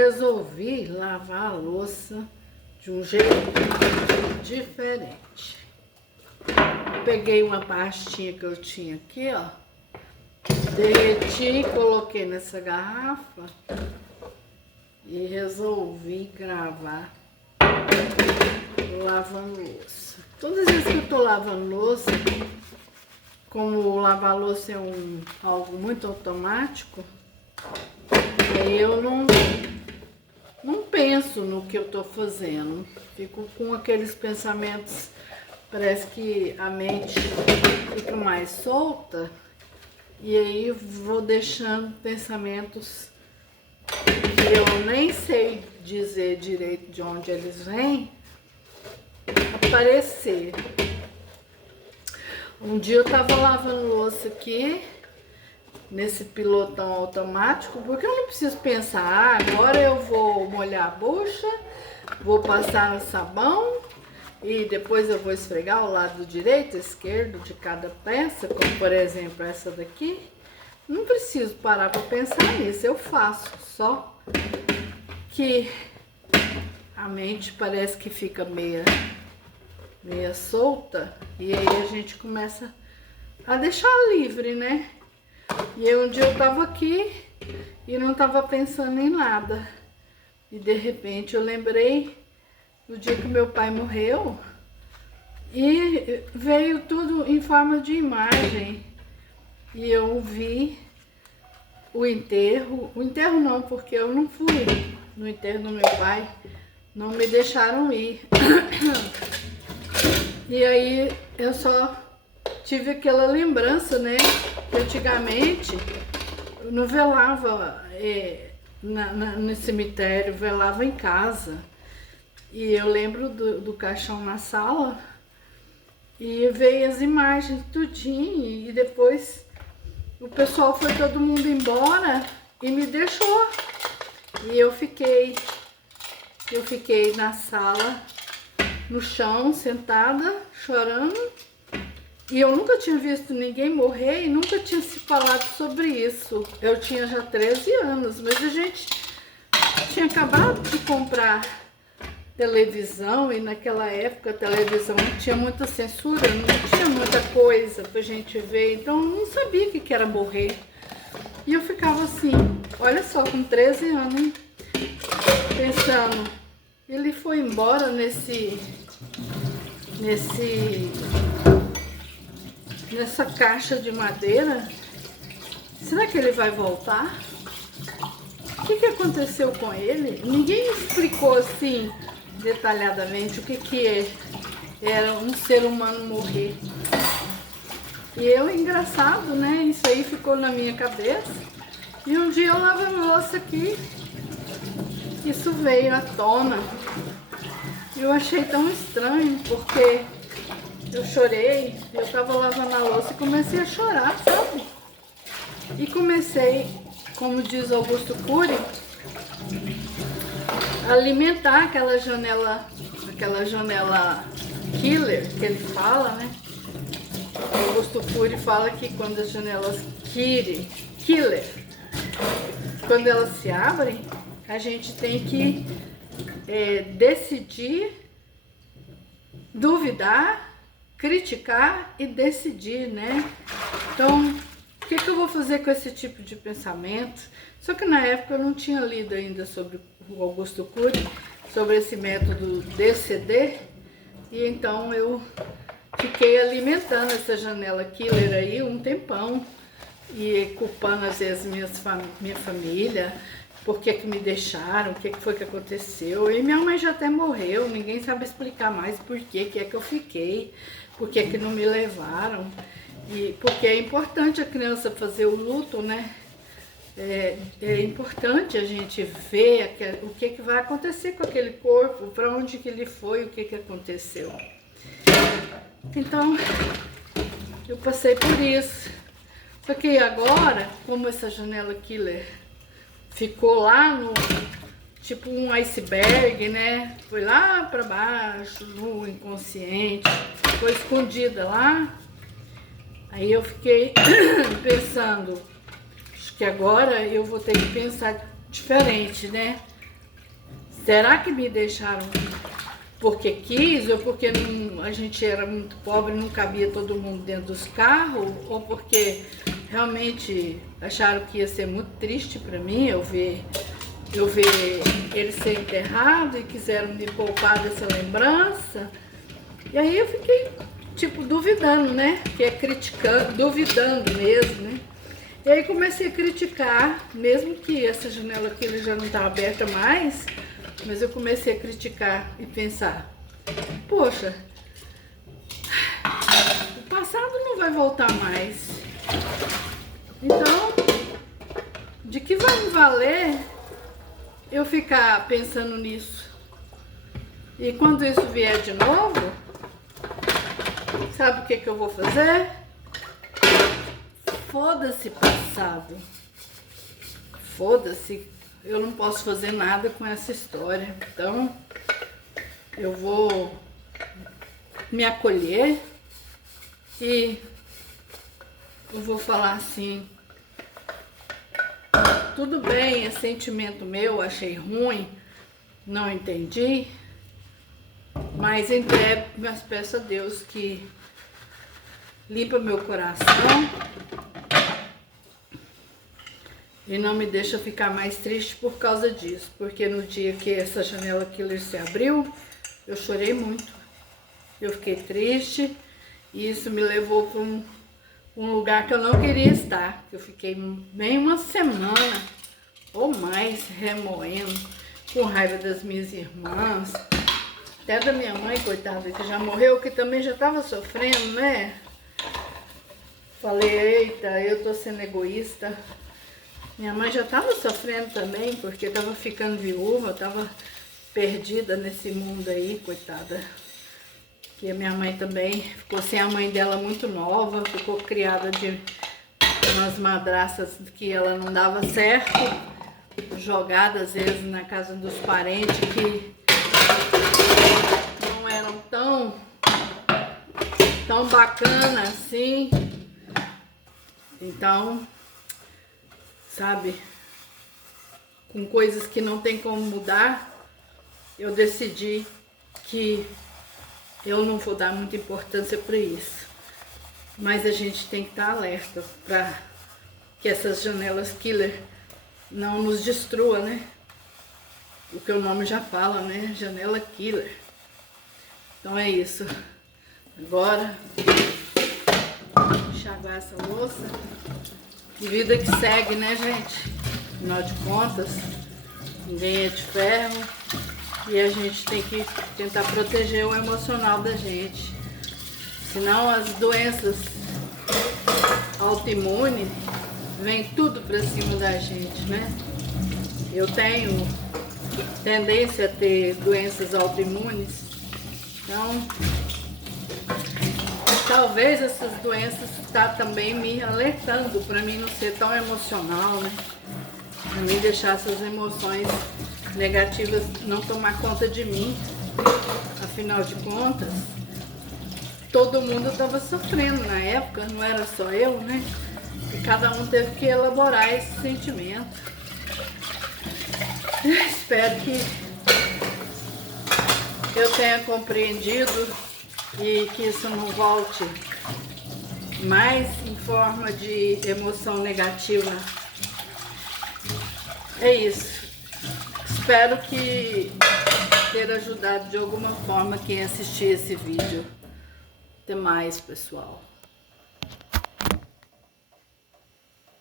resolvi lavar a louça de um jeito diferente. Peguei uma pastinha que eu tinha aqui, ó, derreti, coloquei nessa garrafa e resolvi gravar lavando louça. Todas as vezes que eu tô lavando louça, como lavar louça é algo muito automático, aí eu não penso no que eu tô fazendo. Fico com aqueles pensamentos, parece que a mente fica mais solta, e aí vou deixando pensamentos que eu nem sei dizer direito de onde eles vêm aparecer. Um dia eu tava lavando louça aqui nesse pilotão automático, porque eu não preciso pensar, agora eu vou molhar a bucha, vou passar no sabão e depois eu vou esfregar o lado direito e esquerdo de cada peça, como por exemplo essa daqui. Não preciso parar para pensar nisso, eu faço, só que a mente parece que fica meia solta, e aí a gente começa a deixar livre, né? E aí um dia eu tava aqui e não tava pensando em nada, e de repente eu lembrei do dia que meu pai morreu e veio tudo em forma de imagem, e eu vi o enterro não, porque eu não fui no enterro do meu pai, não me deixaram ir. E aí eu só tive aquela lembrança, né, que antigamente eu não velava no cemitério, velava em casa. E eu lembro do caixão na sala, e veio as imagens tudinho, e depois o pessoal foi todo mundo embora e me deixou. E eu fiquei na sala, no chão, sentada, chorando. E eu nunca tinha visto ninguém morrer e nunca tinha se falado sobre isso. Eu tinha já 13 anos, mas a gente tinha acabado de comprar televisão, e naquela época a televisão não tinha muita censura, não tinha muita coisa pra gente ver, então eu não sabia o que era morrer. E eu ficava assim, olha só, com 13 anos, hein? Pensando, ele foi embora nessa caixa de madeira, será que ele vai voltar? O que aconteceu com ele? Ninguém explicou assim detalhadamente o que era um ser humano morrer. E eu, engraçado, né? Isso aí ficou na minha cabeça. E um dia eu lavando louça aqui, isso veio à tona. E eu achei tão estranho, porque eu chorei, eu tava lavando a louça e comecei a chorar, sabe? E comecei, como diz Augusto Cury, alimentar aquela janela killer que ele fala, né? Augusto Cury fala que quando as janelas killer, quando elas se abrem, a gente tem que decidir, duvidar, criticar e decidir, né? Então, o que eu vou fazer com esse tipo de pensamento? Só que na época eu não tinha lido ainda sobre o Augusto Cury, sobre esse método DCD, e então eu fiquei alimentando essa janela killer aí um tempão, e culpando às vezes minha família, por que me deixaram, o que foi que aconteceu. E minha mãe já até morreu, ninguém sabe explicar mais por que é que eu fiquei, por que não me levaram. E porque é importante a criança fazer o luto, né? É importante a gente ver o que vai acontecer com aquele corpo, para onde que ele foi, o que aconteceu. Então, eu passei por isso. Só que agora, como essa janela killer ficou lá no, tipo um iceberg, né? Foi lá para baixo, no inconsciente, ficou escondida lá. Aí eu fiquei pensando, acho que agora eu vou ter que pensar diferente, né? Será que me deixaram porque quis, ou porque a gente era muito pobre e não cabia todo mundo dentro dos carros, ou porque realmente acharam que ia ser muito triste para mim eu ver ele ser enterrado e quiseram me poupar dessa lembrança? E aí eu fiquei, tipo, duvidando, né? Que é criticando, duvidando mesmo, né? E aí comecei a criticar, mesmo que essa janela aqui ele já não tá aberta mais, mas eu comecei a criticar e pensar, poxa, o passado não vai voltar mais. Então, de que vai me valer eu ficar pensando nisso? E quando isso vier de novo, sabe o que eu vou fazer? Foda-se passado. Foda-se. Eu não posso fazer nada com essa história. Então, eu vou me acolher e eu vou falar assim, tudo bem, é sentimento meu, achei ruim, não entendi, mas entrego minhas peças a Deus que limpa meu coração e não me deixa ficar mais triste por causa disso, porque no dia que essa janela killer se abriu, eu chorei muito, eu fiquei triste e isso me levou para um lugar que eu não queria estar. Eu fiquei bem uma semana ou mais remoendo, com raiva das minhas irmãs, até da minha mãe, coitada, que já morreu, que também já estava sofrendo, né? Falei, eita, eu tô sendo egoísta. Minha mãe já estava sofrendo também, porque estava ficando viúva, estava perdida nesse mundo aí, coitada. Que a minha mãe também ficou sem a mãe dela muito nova, ficou criada de umas madraças que ela não dava certo, jogada às vezes na casa dos parentes que não eram tão bacana assim. Então, sabe, com coisas que não tem como mudar, eu decidi que eu não vou dar muita importância para isso. Mas a gente tem que estar alerta para que essas janelas killer não nos destrua, né? O que o nome já fala, né? Janela killer. Então é isso. Agora, enxaguar essa louça. Que vida que segue, né, gente? Afinal de contas, ninguém é de ferro. E a gente tem que tentar proteger o emocional da gente. Senão as doenças autoimunes vem tudo pra cima da gente, né? Eu tenho tendência a ter doenças autoimunes. Então, talvez essas doenças tá também me alertando para mim não ser tão emocional, né? Pra mim deixar essas emoções negativas não tomar conta de mim. Afinal de contas, todo mundo estava sofrendo na época, não era só eu, né? E cada um teve que elaborar esse sentimento. Espero que eu tenha compreendido e que isso não volte mais em forma de emoção negativa. É isso. Espero que ter ajudado de alguma forma quem assistir esse vídeo. Até mais, pessoal.